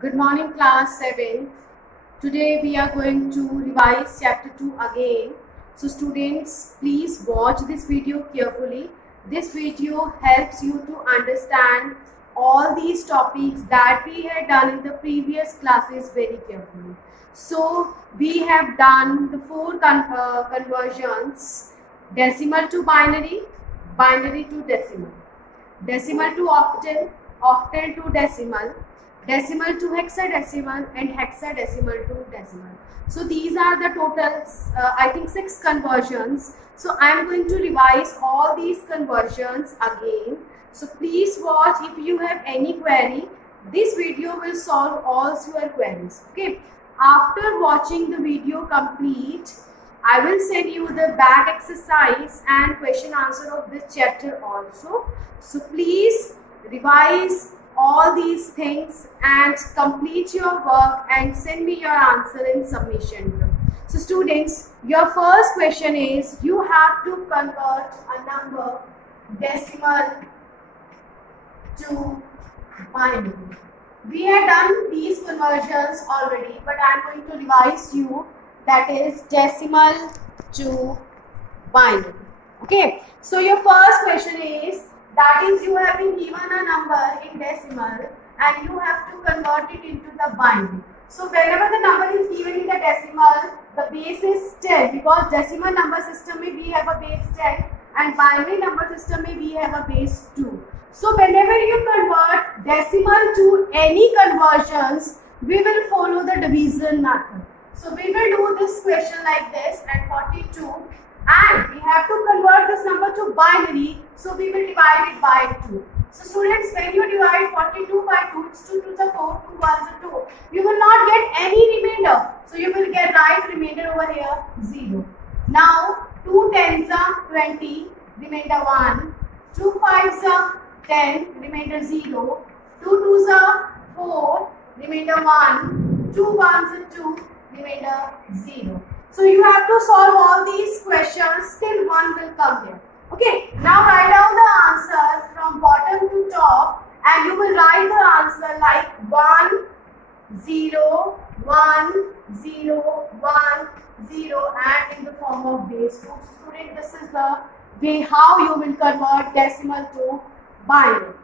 Good morning, class 7. Today we are going to revise chapter 2 again. So students, please watch this video carefully. This video helps you to understand all these topics that we had done in the previous classes very carefully. So we have done the four conversions: decimal to binary, binary to decimal, decimal to octal, octal to decimal, decimal to hexadecimal, and hexadecimal to decimal. So these are the totals, I think 6 conversions. So I am going to revise all these conversions again. So please watch. If you have any query, this video will solve all your queries. Okay. After watching the video complete, I will send you the back exercise and question answer of this chapter also. So please revise all these things and complete your work and send me your answer in submission group. So students, your first question is, you have to convert a number decimal to binary. We have done these conversions already, but I am going to revise you, that is decimal to binary. Okay, so your first question is, that is, you have been given a number in decimal and you have to convert it into the binary. So whenever the number is given in the decimal, the base is 10, because decimal number system may we have a base 10 and binary number system may we have a base 2. So whenever you convert decimal to any conversions, we will follow the division method. So we will do this question like this at 42, and we have to convert this number to binary, so we will divide it by 2. So students, when you divide 42 by 2, it's 2 to the 4, 2 1s are 2. You will not get any remainder. So you will get right remainder over here 0. Now 2 10s are 20, remainder 1. 2 5s are 10, remainder 0. 2 2s are 4, remainder 1. 2 1s are 2, remainder 0. So you have to solve all these questions till 1 will come here. Okay, now write down the answer from bottom to top, and you will write the answer like 1 0 1 0 1 0 and in the form of base 2. Student, this is the way how you will convert decimal to binary.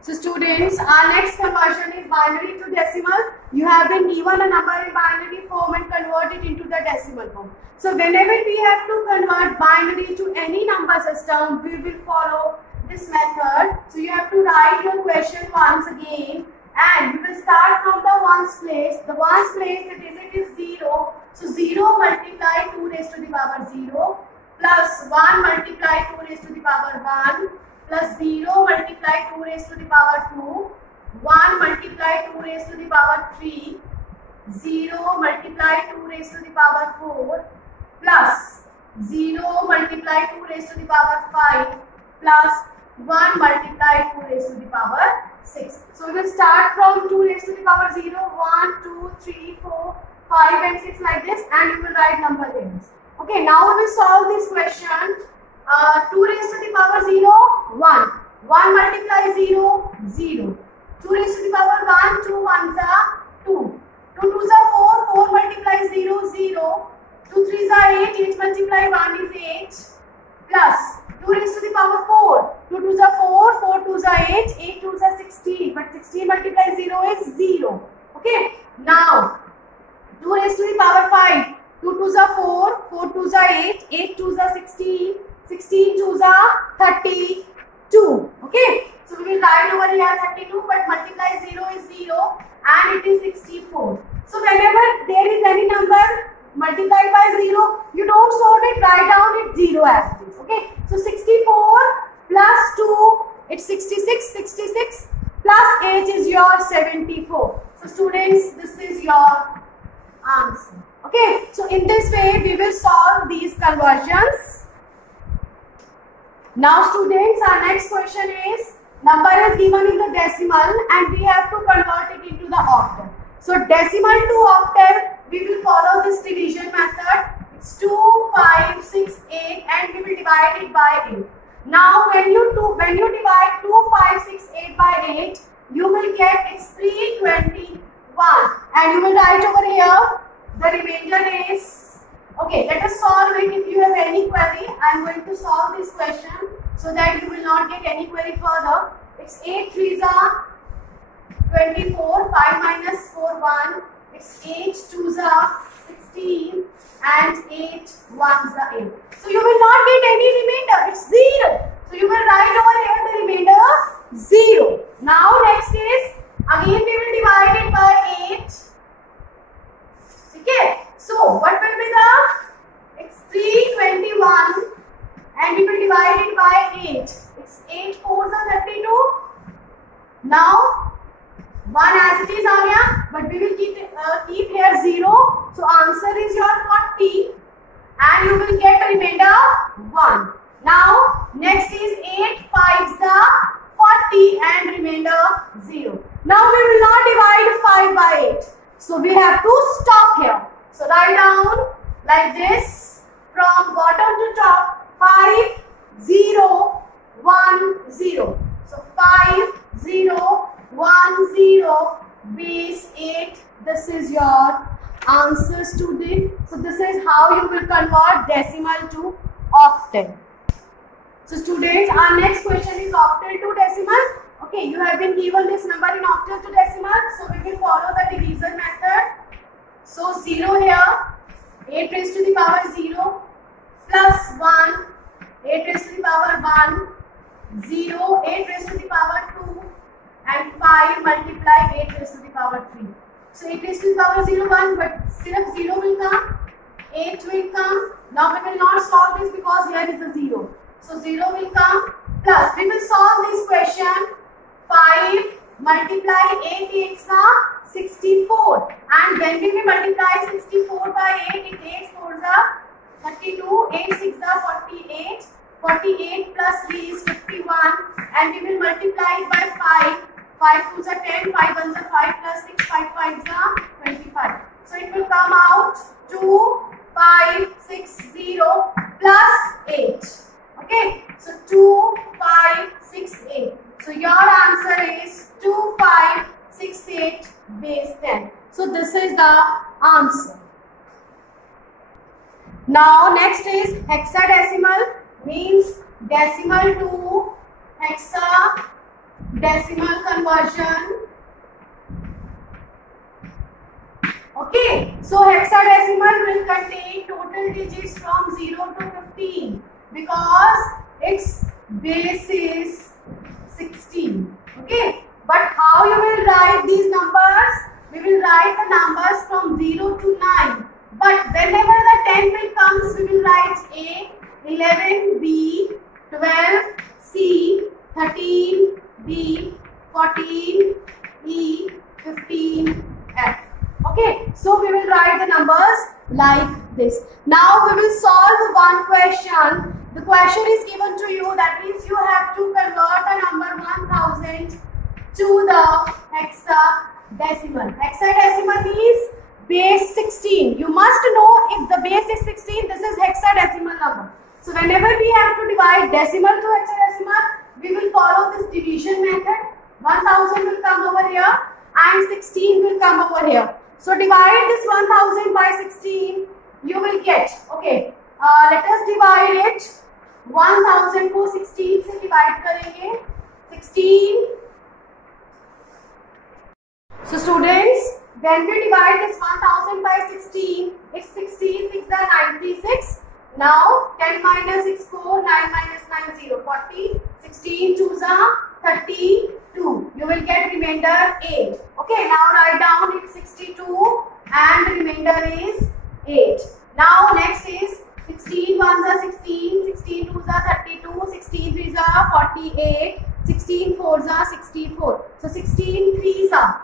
So students, our next conversion is binary to decimal. You have been given a number in binary form and convert it into the decimal form. So whenever we have to convert binary to any number system, we will follow this method. So you have to write your question once again, and we will start from the ones place. The ones place, the digit is 0. So 0 multiply 2 raised to the power 0 plus 1 multiply 2 raised to the power 1 plus 0 multiply 2 raised to the power 2, 1 multiply 2 raised to the power 3, 0 multiply 2 raised to the power 4, plus 0 multiply 2 raised to the power 5, plus 1 multiply 2 raised to the power 6. So we will start from 2 raised to the power 0, 1, 2, 3, 4, 5 and 6 like this, and you will write number names. Okay, now we will solve this question. 2 raised to the power 0, 1. 1 multiply 0, 0. 2 raised to the power 1, 2 1s are 2. 2 2s are 4, 4 multiply 0, 0. 2 3s are 8, 8 multiply 1 is 8. Plus 2 raised to the power 4. 2 2s are 4, 4 2s are 8, 8 2s are 16. But 16 multiply 0 is 0. Okay. Now 2 raised to the power 5. 2 2s are 4, 4 2s are 8, 8 2s are 16. 16 2s are 32. Okay. So we will write over here 32, but multiply 0 is 0 and it is 64. So whenever there is any number multiplied by 0, you don't solve it, write down it 0 as it is. Okay. So 64 plus 2, it's 66. 66 plus 8 is your 74. So students, this is your answer. Okay. So in this way, we will solve these conversions. Now students, our next question is, number is given in the decimal and we have to convert it into the octal. So decimal to octal, we will follow this division method. It's 2, 5, 6, 8 and we will divide it by 8. Now when you divide 2, 5, 6, 8 by 8, you will get it's 321, and you will write over here the remainder is, okay, let us solve it. If you have any query, I am going to solve this question so that you will not get any query further. It's 8 3s are 24, 5 minus 4 1, it's 8 2s are 16, and 8 1s are 8. So you will not get any remainder, it's 0. So you will write over here the remainder 0. Now next is, again we will divide it by 8. Okay, so what will be the, it's 321 and we will divide it by 8. It's 8 4s are 32. Now 1 as it is aa gaya, but we will keep here 0. So answer is your 40 and you will get a remainder 1. Now next is 8 5s are 40 and remainder 0. Now we will not divide 5 by 8. So we have to stop here. So write down like this from bottom to top 5 0 1 0. So 5 0 1 0 base 8. This is your answer, student. So this is how you will convert decimal to octal. So students, our next question is octal to decimal. Okay, you have been given this number in octal to decimal. So we will follow the division method. So 0 here, 8 raised to the power 0 plus 1, 8 raised to the power 1, 0, 8 raised to the power 2 and 5 multiply 8 raised to the power 3. So 8 raised to the power 0 1, but sirf 0 will come, 8 will come. Now we will not solve this because here is a 0. So 0 will come, plus we will solve this question. 5 multiply 8 8s are 64, and when we will multiply 64 by 8, it 8 4s are 32, 8 6s are 48, 48 plus 3 is 51, and we will multiply it by 5, 5 2s are 10, 5 1s are 5 plus 6, 5 5s are 25. So it will come out 2 5 6 0 plus 8. Okay, so 2 5 6 8. So your answer is 2 5 6 8 base 10. So this is the answer. Now next is hexadecimal, means decimal to hexadecimal conversion. Okay, so hexadecimal will contain total digits from 0 to 15 because its base is 16. Okay, but how you will write these numbers? We will write the numbers from 0 to 9. But whenever the 10 will comes, we will write A, 11, B, 12, C, 13, D, 14, E, 15, F. Okay, so we will write the numbers like this. Now we will solve one question. The question is given to you, that means you have to convert the number 1000 to the hexadecimal. Hexadecimal is base 16. You must know if the base is 16, this is hexadecimal number. So whenever we have to divide decimal to hexadecimal, we will follow this division method. 1000 will come over here and 16 will come over here. So divide this 1000 by 16, you will get, okay, let us divide it. 1000 को 16 से divide करेंगे, 16. So students, when we divide this 1000 by 16, it's 16, 6 are 96. Now 10 minus 6 4, 9 minus 9 0, 40, 16 2s are 32. You will get remainder 8. Okay, now write down it's 62 and remainder is 8. Now next is 16 1s are 16, 16 2s are 32, 16 3s are 48, 16 4s are 64. So 16 3s are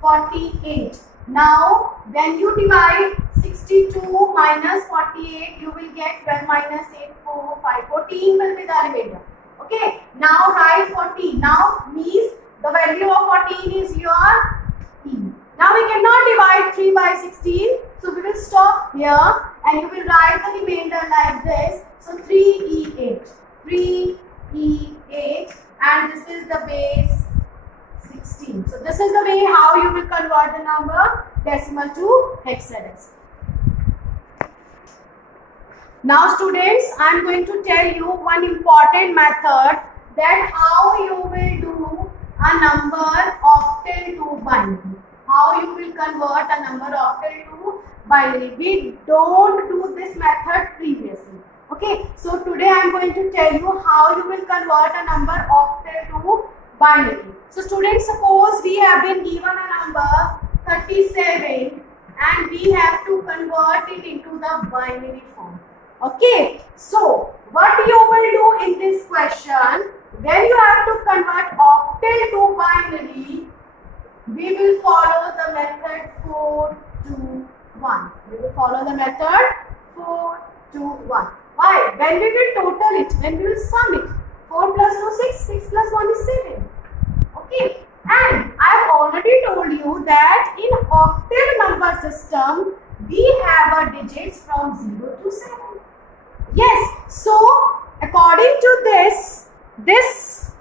48. Now when you divide 62 minus 48, you will get 12 minus 8, 4, 5, 14 will be the remainder. Okay, now write 14. Now means the value of 14 is your E. Now we cannot divide 3 by 16. So we will stop here and you will write the remainder like this. So 3E8. 3E8 and this is the base this is the way how you will convert the number decimal to hexadecimal. Now students, I am going to tell you one important method that how you will do a number octal to binary. How you will convert a number octal to binary. We don't do this method previously. Okay, so today I am going to tell you how you will convert a number octal to binary. So students, suppose we have been given a number 37 and we have to convert it into the binary form. Okay, so what you will do in this question, when you have to convert octal to binary, we will follow the method 4 to 1. We will follow the method 4 to 1. Why? When we will total it, when we will sum it, 4 plus 2 6, 6 plus 1 is 7. Okay, and I have already told you that in octal number system, we have a digits from 0 to 7. Yes, so according to this students,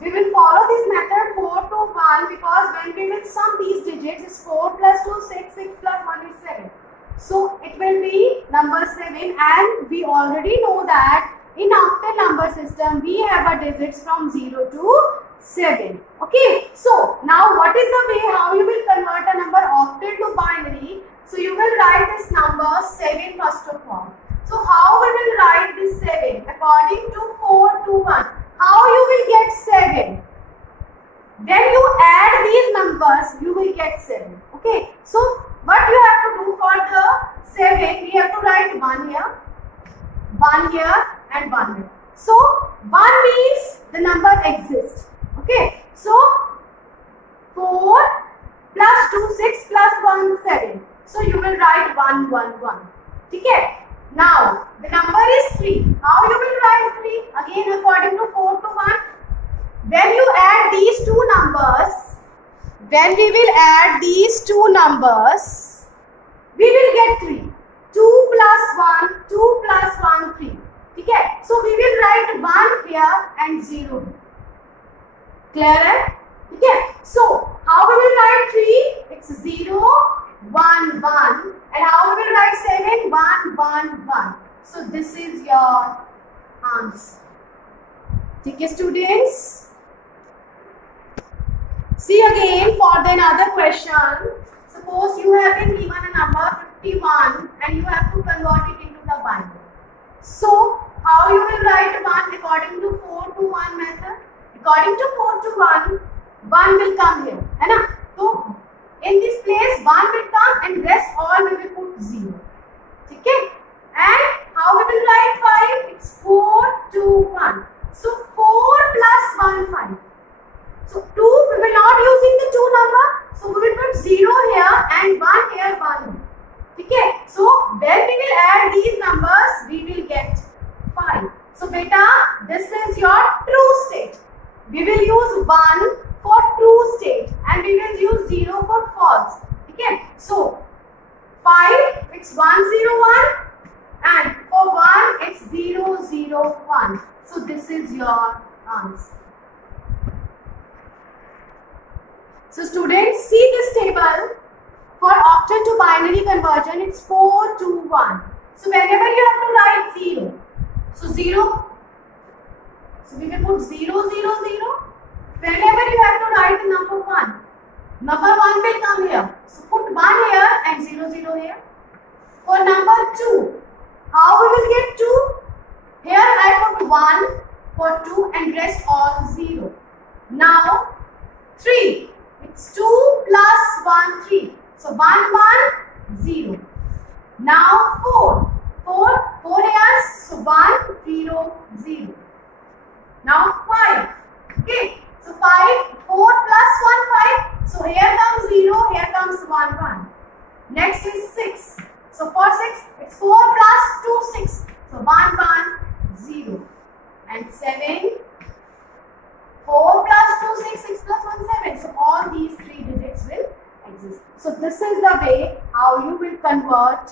we will follow this method 4 to 1 because when we will sum these digits, is 4 plus 2 6, 6 plus 1 is 7. So it will be number 7, and we already know that in octal number system we have a digits from 0 to 7. Okay, so now what is the way how you will convert a number octal to binary? So you will write this number 7 first of all. So how we will write this 7? According to 4 to 1. How you will get 7? When you add these numbers, you will get 7. Okay. So what you have to do for the 7? We have to write 1 here, 1 here and 1 here. So 1 means the number exists. Okay. So 4 plus 2 6 plus 1 7. So you will write 1 1 1. Okay. Now the number is 3. How you will write 3? Again according to 4 to 1. When you add these two numbers, when we will add these two numbers, we will get 3. 2 plus 1, 2 plus 1, 3. Okay. So we will write 1 here and 0 here. Clear? Okay. So how we will write 3? It's 0, 1, 1. And how we will write 7? 1, 1, 1. So this is your answer. Okay, students? See again for the another question. Suppose you have been given a number 51 and you have to convert it into the binary. So how you will write 1 according to 4 to 1 method? According to 4 to 1, 1 will come here. Right? So in this place 1 will come and rest all we will put 0. Okay? And how we will write 5? It's 4 to 1. So 4 plus 1 5. So 2 we will not using the 2 number. So we will put 0 here and 1 here, 1 here. Okay? So when we will add these numbers, we will get 5. So beta, this is your true state. We will use 1 for true state and we will use 0 for false. Okay? So 5 it's 1 0 1 and for 1 it's 0 0 1. So this is your answer. So students, see this table. For octal to binary conversion, it's 4 to 1. So whenever you have to write 0, so 0. So we will put 0 0 0. Whenever you have to write the number 1, number 1 will come here. So put 1 here and 0 0 here. For number 2, how we will get 2? Here I put 1 for 2 and rest all 0. Now 3. It's 2 plus 1, 3. So 1, 1, 0. Now 4. 4 here. So 1, 0, 0. Now 5. Okay. So 5, 4 plus 1, 5. So here comes 0, here comes 1, 1. Next is 6. So for 6, it's 4 plus 2, 6. So 1, 1, 0. And 7. 4 plus 2, 6, 6 plus 1, 7. So all these 3 digits will exist. So this is the way how you will convert,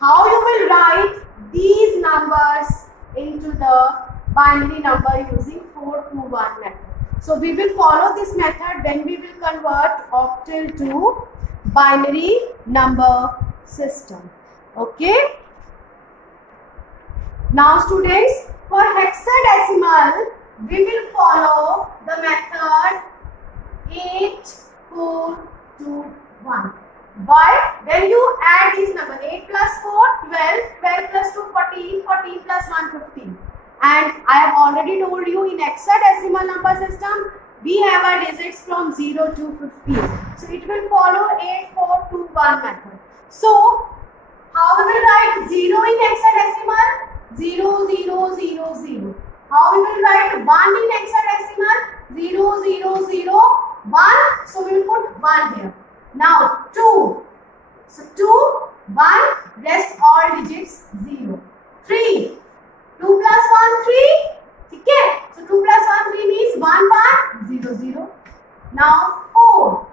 how you will write these numbers into the binary number using 4 to 1 method. So we will follow this method when we will convert octal to binary number system. Okay. Now students, for hexadecimal, we will follow the method 8, 4, 2, 1. But when you add these numbers, 8 plus 4, 12, 12 plus 2, 14, 14 plus 1, 15. And I have already told you in hexadecimal number system, we have our digits from 0 to 15. So it will follow 8, 4, 2, 1 method. So how we will write 0 in hexadecimal? 0, 0, 0, 0. How we will write 1 in hexadecimal? 0, 0, 0, 1. So we will put 1 here. Now 2. So 2, 1, rest all digits 0. 3. 2 plus 1, 3. Okay. So 2 plus 1, 3 means 1, 1, 0, 0. Now 4.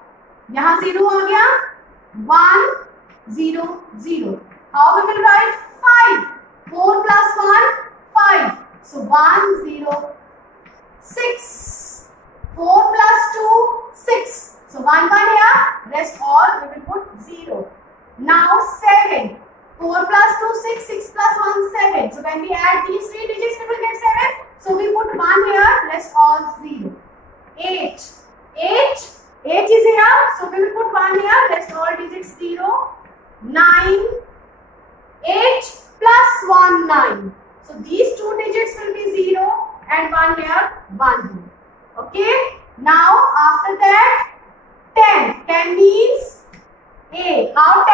यहाँ 0 आ गया. 1, 0, 0. How we will write 5? 4 plus 1, 5. So 1, 0, 6. 4 plus 2, 6. So 1, 1 here. Rest all we will put 0. Now 7. 4 plus 2, 6. 6 plus 1, 7. So when we add these three digits, we will get 7. So we put 1 here. Rest all 0. 8. 8. 8 is here. So we will put 1 here. Rest all digits 0. 9. 8 plus 1, 9. So these two digits will be 0 and 1 here, 1 here. Okay. Now after that 10. 10 means 8. How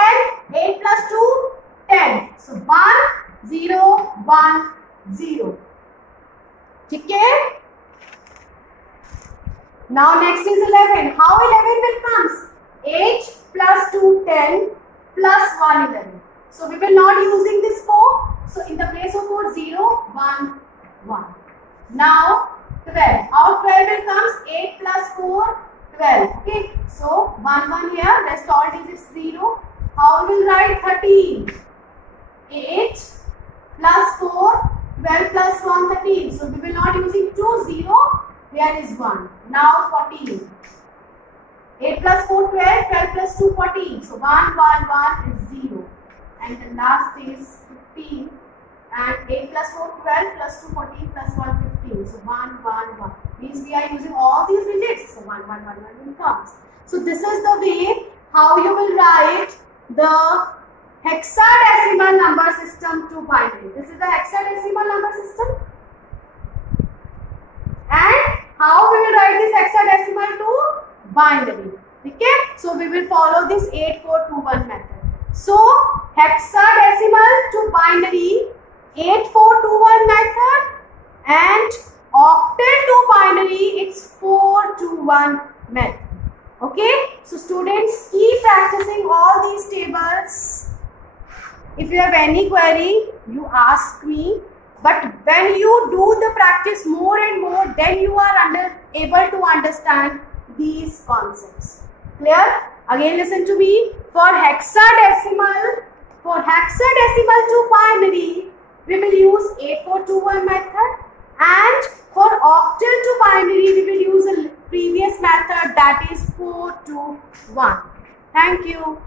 10? 8 plus 2, 10. So 1, 0, 1, 0. Okay. Now next is 11. How 11 will comes? 8 plus 2, 10 plus 1, 11. So we will not using this 4. So in the place of 4, 0, 1, 1. Now 12. How 12 will comes? 8 plus 4, 12. Okay. So 1, 1 here. Rest all digits 0. How we will write 13? 8 plus 4, 12 plus 1, 13. So we will not using 2, 0. There is 1. Now 14. 8 plus 4, 12. 12 plus 2, 14. So 1, 1, 1 is 0. And the last is 15. And 8 plus 4, 12 plus 2, 14 plus 1, 15. So 1, 1, 1. Means we are using all these digits. So 1, 1, 1, 1 comes. So this is the way how you will write the hexadecimal number system to binary. This is the hexadecimal number system. And how we will write this hexadecimal to binary. Okay. So we will follow this 8421 method. So hexadecimal to binary 8421 method and octal to binary it's 421 method. Okay. So students, keep practicing all these tables. If you have any query, you ask me. But when you do the practice more and more, then you are able to understand these concepts. Clear? Again listen to me. For hexadecimal to binary, we will use 8421 method, and for octal to binary, we will use a previous method, that is 421. Thank you.